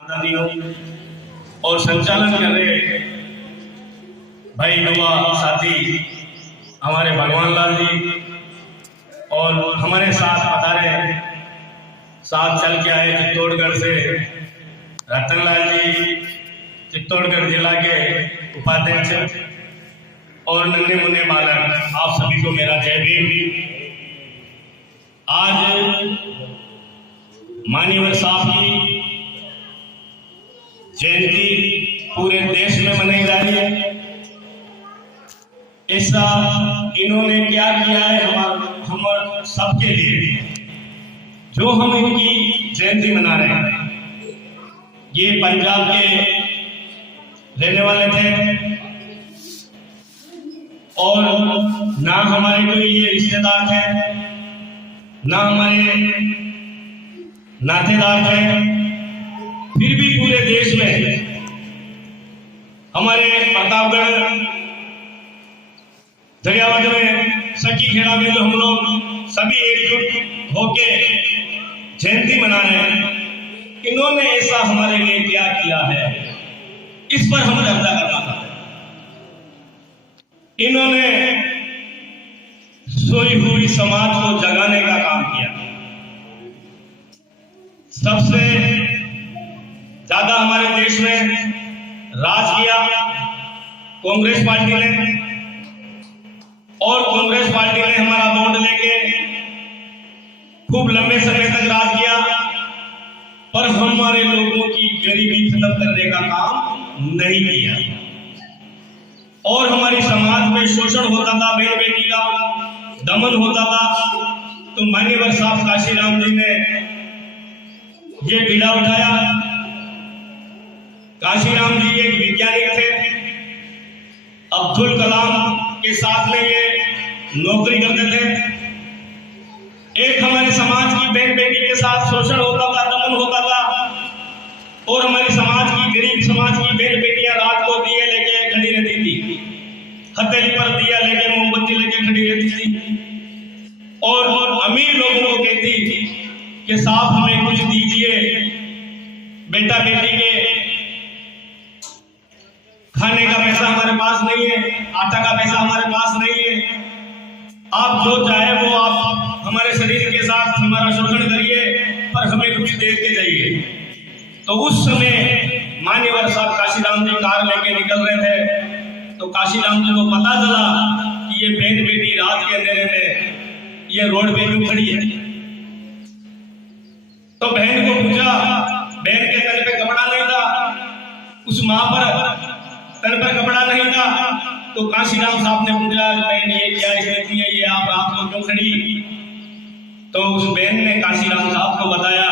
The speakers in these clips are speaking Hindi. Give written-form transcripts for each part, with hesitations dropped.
और संचालन कर रहे भाई युवा साथी हमारे भगवान लाल जी और हमारे साथ पधारे साथ चल के आए चित्तौड़गढ़ से रतनलाल जी, चित्तौड़गढ़ जिला के उपाध्यक्ष और नन्हे मुन्ने बालक, आप सभी को मेरा जय भीम। आज मान्यवर साहब की जयंती पूरे देश में मनाई जा रही है। ऐसा इन्होंने क्या किया है हम सबके लिए, जो हम इनकी जयंती मना रहे हैं। ये पंजाब के रहने वाले थे और ना हमारे कोई ये रिश्तेदार थे, ना हमारे नातेदार थे, फिर भी पूरे देश में हमारे प्रतापगढ़ दरियावद में सखी खेड़ा में जो हम लोग सभी एकजुट होके जयंती मना रहे हैं, इन्होंने ऐसा हमारे लिए क्या किया है, इस पर हम चर्चा करना चाहते हैं। इन्होंने सोई हुई समाज को जगाने का काम किया। सबसे ज्यादा हमारे देश में राज किया कांग्रेस पार्टी ने, और कांग्रेस पार्टी ने हमारा बॉन्ड लेके खूब लंबे समय तक राज किया, पर हमारे लोगों की गरीबी खत्म करने का काम नहीं किया। और हमारी समाज में शोषण होता था, बहन बेटी का दमन होता था। तो मान्यवर साहब काशीराम जी ने ये बीड़ा उठाया। काशीराम जी एक वैज्ञानिक थे, अब्दुल कलाम के साथ में ये नौकरी करते थे। एक हमारे समाज की बहन बेटी के साथ शोषण होता था, दमन होता था, और हमारे समाज की गरीब समाज की बहन बेटियां रात को दिए लेके खड़ी रहती थी, हथेली पर दिया लेके मोमबत्ती लेके खड़ी रहती थी, और अमीर लोगों को कहती कि साहब हमें कुछ दीजिए, बेटा बेटी के खाने का पैसा हमारे पास नहीं है, आटा का पैसा हमारे पास नहीं है, आप जो चाहे वो आप हमारे शरीर के साथ हमारा शोषण करिए, पर हमें कुछ दे के जाइए। तो उस समय मान्यवर साहब काशीराम जी कार लेके निकल रहे थे। तो काशीराम जी को पता चला कि ये बहन बेटी रात के अंधेरे में ये रोड पे क्यों खड़ी है। तो बहन को पूछा, बहन के तन पे कपड़ा नहीं था, उस माँ पर तन पर कपड़ा नहीं था। तो काशीराम साहब ने पूछा, बहन ये क्या स्थिति है, ये आप रात को क्यों खड़ी। तो उस बहन ने काशीराम साहब को बताया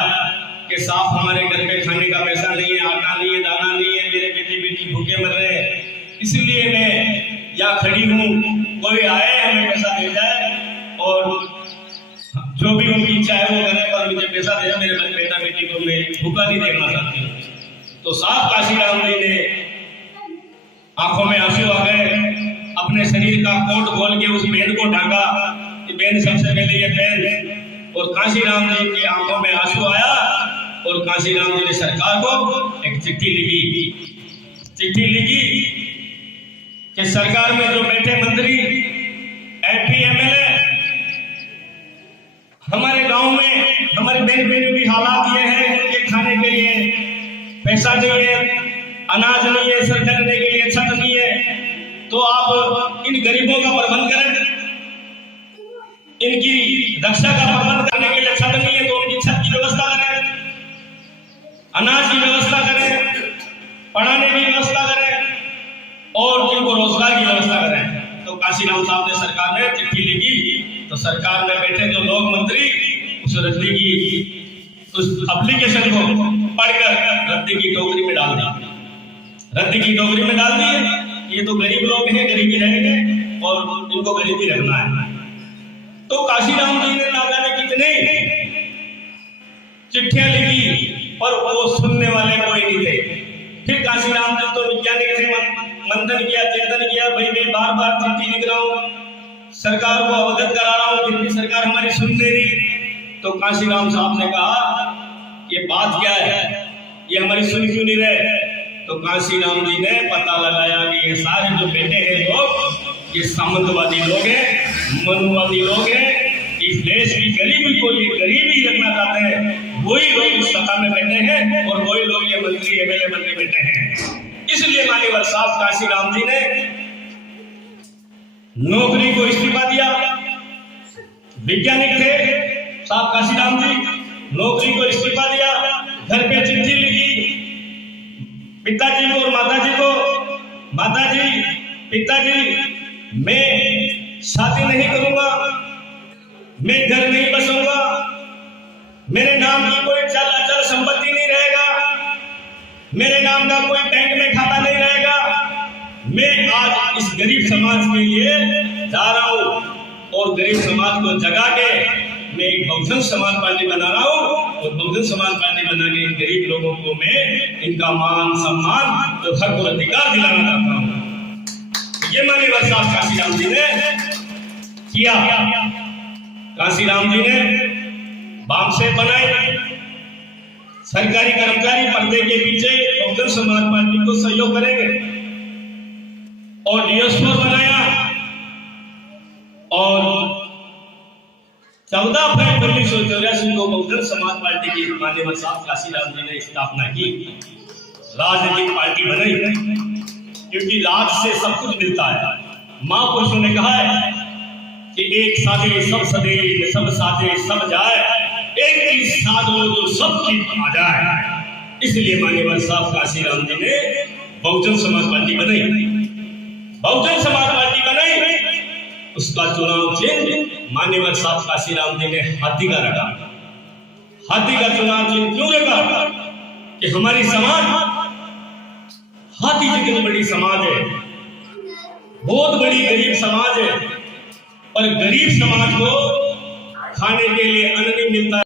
कि साहब हमारे घर पे खाने का पैसा नहीं है, आटा नहीं है, दाना नहीं है, मेरे बेटे बेटी भूखे मर रहे हैं, इसलिए मैं यहाँ खड़ी हूँ, कोई आए हमें पैसा दे जाए और जो भी उनकी इच्छा है वो करे, पर मुझे पैसा दे जाए, मेरे बेटा बेटी को मैं भूखा नहीं देखना चाहती हूँ। तो साहब काशीराम जी ने आंखों में आंसू आ गए, अपने शरीर का कोट खोल के उस बहन को ढांका कि बहन सबसे पहले ये बहन, और काशीराम जी के आंखों में आंसू आया और काशीराम जी ने सरकार को एक चिट्ठी लिखी कि सरकार में जो बैठे मंत्री, एमपी, एमएलए, हमारे गांव में हमारे बहन बेटियों की हालात ये है कि खाने के लिए पैसा नहीं है, अनाज नहीं है, सर ढकने के लिए छत नहीं है, तो आप इन गरीबों का प्रबंध करें, इनकी रक्षा का प्रबंध करने के लिए छत नहीं है तो उनकी छत की व्यवस्था करें, अनाज की व्यवस्था करें, पढ़ाने की व्यवस्था करें और इनको रोजगार की व्यवस्था करें। तो काशीराम साहब ने सरकार में चिट्ठी लिखी। तो सरकार में बैठे जो लोग मंत्री उस रद्दी की उस एप्लीकेशन को पढ़कर रद्दी की टोकरी में डाल दी, रद्दी की टोकरी में डाल दिए। ये तो गरीब लोग हैं, गरीबी रहेंगे और इनको गरीबी रखना है। तो काशीराम जी ने ना जाने कितने चिट्ठियां लिखी, पर वो सुनने वाले कोई नहीं थे। फिर काशीराम जी तो वैज्ञानिक थे, मंथन किया, चिंतन किया, भाई मैं बार बार चिट्ठी लिख रहा हूँ, सरकार को अवगत करा रहा हूँ, फिर भी सरकार हमारी सुन नहीं रही। तो काशीराम साहब ने कहा ये बात क्या है। ये हमारी सुनी क्यों नहीं रहे? तो काशीराम जी ने पता लगाया कि ये सारे जो बेटे हैं लोग, ये सामंतवादी लोग हैं, मनुवादी लोग हैं, इस देश की गरीबी को ये गरीबी रखना चाहते हैं। वही लोग इस सत्ता में बैठे हैं और वही लोग ये मंत्री एमएलए बन के बैठे हैं। इसलिए माननीय साहब काशीराम जी ने नौकरी को इस्तीफा दिया। वैज्ञानिक थे साहब काशीराम जी, नौकरी को इस्तीफा दिया। घर पे चिट्ठी लिखी पिताजी को और माताजी को, माताजी पिताजी मैं शादी नहीं करूंगा, मैं घर नहीं बसूंगा, मेरे नाम की कोई अचल संपत्ति नहीं रहेगा, मेरे नाम का कोई बैंक में खाता नहीं रहेगा। मैं आज इस गरीब समाज के लिए जा रहा हूं और गरीब समाज को जगा के मैं एक बहुजन समाज पार्टी बना रहा हूं और बहुजन समाज पार्टी बना के इन गरीब लोगों को मैं इनका मान सम्मान और हक और अधिकार दिलाना चाहता हूं। ये माननीय साहब काशीराम जी ने किया। काशीराम जी ने बामसे बनाए, सरकारी कर्मचारी पर्दे के पीछे बहुजन समाज पार्टी को सहयोग करेंगे और डीएस4 बनाया और 14 अप्रैल 1984 को बहुजन समाज पार्टी की माननीय साहब काशीराम जी ने स्थापना की। राजनीतिक पार्टी बनाई क्योंकि राज से सब कुछ मिलता है। महापुरुषों ने कहा है कि एक साधे सब सदे, सब साधे सब जाए, एक चीज साध लो तो सब चीज आ जाए। इसलिए माननीय साहब काशीराम जी ने बहुजन समाज पार्टी बनाई। बहुजन समाज पार्टी बनाई, उसका चुनाव चिन्ह माननीय साहब काशीराम जी ने हाथी का रखा। हाथी का चुनाव चिन्ह क्यों रखा? कि हमारी समाज हाथी जितनी बड़ी समाज है, बहुत बड़ी गरीब समाज है, और गरीब समाज को खाने के लिए अन्न नहीं मिलता।